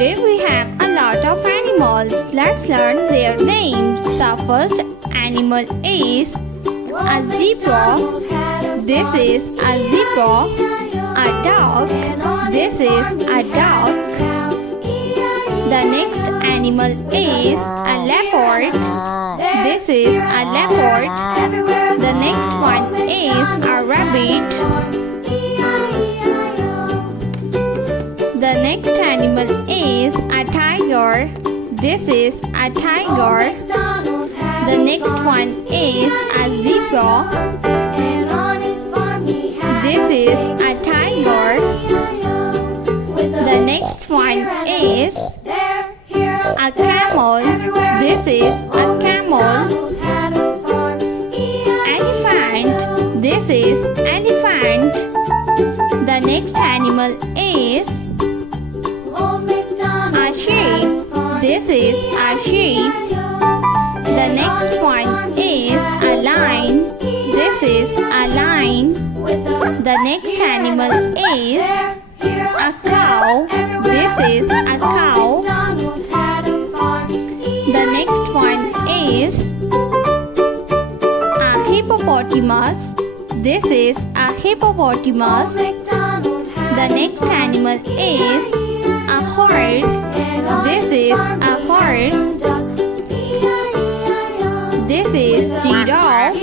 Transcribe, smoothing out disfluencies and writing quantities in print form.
Today we have a lot of animals. Let's learn their names. The first animal is a zebra. This is a zebra. A dog. This is a dog. The next animal is a leopard. This is a leopard. The next one is a rabbit. The next animal is a tiger. This is a tiger. The next one is a zebra. This is a tiger. The next one is a camel. This is a camel. Elephant. This is elephant. The next animal is a sheep. This is a sheep. The next one is a lion. This is a lion. The next animal is a cow. This is a cow. The next one is a hippopotamus. This is a hippopotamus. The next animal is a horse. This is a horse. This is giraffe.